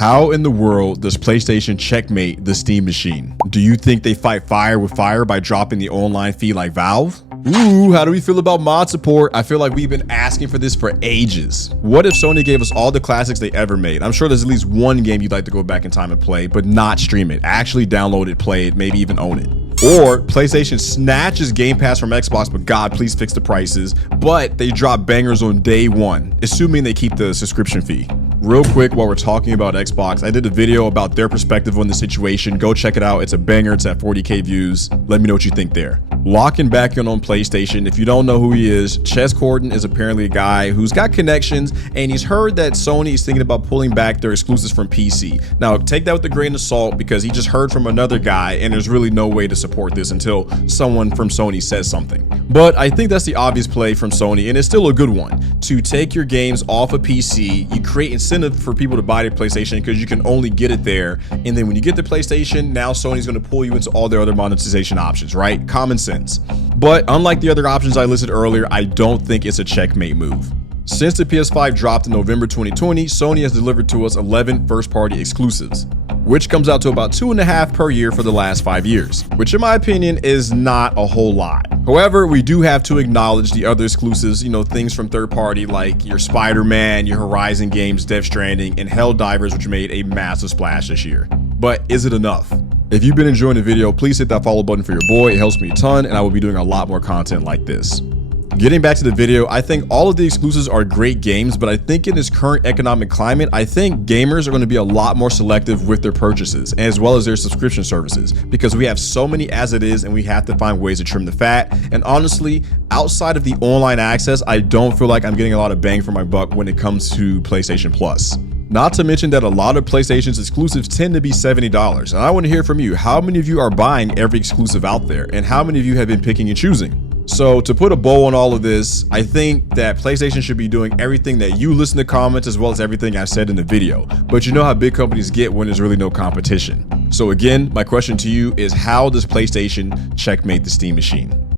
How in the world does PlayStation checkmate the Steam machine? Do you think they fight fire with fire by dropping the online fee like Valve? Ooh, how do we feel about mod support? I feel like we've been asking for this for ages. What if Sony gave us all the classics they ever made? I'm sure there's at least one game you'd like to go back in time and play, but not stream it. Actually download it, play it, maybe even own it. Or PlayStation snatches Game Pass from Xbox, but God, please fix the prices. But they drop bangers on day one, assuming they keep the subscription fee. Real quick, while we're talking about Xbox, I did a video about their perspective on the situation. Go check it out. It's a banger. It's at 40K views. Let me know what you think there. Locking back in on PlayStation. If you don't know who he is, Chess Corden is apparently a guy who's got connections, and he's heard that Sony is thinking about pulling back their exclusives from PC. Now, take that with a grain of salt because he just heard from another guy, and there's really no way to support this until someone from Sony says something. But I think that's the obvious play from Sony, and it's still a good one. To take your games off of PC, you create incentive for people to buy the PlayStation because you can only get it there. And then when you get the PlayStation, now Sony's going to pull you into all their other monetization options, right? Common sense. But unlike the other options I listed earlier, I don't think it's a checkmate move. Since the PS5 dropped in November 2020, Sony has delivered to us 11 first-party exclusives, which comes out to about 2.5 per year for the last 5 years, which in my opinion is not a whole lot. However, we do have to acknowledge the other exclusives, things from third party like your Spider-Man, your Horizon games, Death Stranding, and Helldivers, which made a massive splash this year. But is it enough? If you've been enjoying the video, please hit that follow button for your boy. It helps me a ton, and I will be doing a lot more content like this. Getting back to the video, I think all of the exclusives are great games, but I think in this current economic climate, I think gamers are going to be a lot more selective with their purchases, as well as their subscription services, because we have so many as it is, and we have to find ways to trim the fat. And honestly, outside of the online access, I don't feel like I'm getting a lot of bang for my buck when it comes to PlayStation Plus. Not to mention that a lot of PlayStation's exclusives tend to be $70. And I want to hear from you. How many of you are buying every exclusive out there? And how many of you have been picking and choosing? So to put a bow on all of this, I think that PlayStation should be doing everything that you listen to comments as well as everything I said in the video. But you know how big companies get when there's really no competition. So again, my question to you is, how does PlayStation checkmate the Steam machine?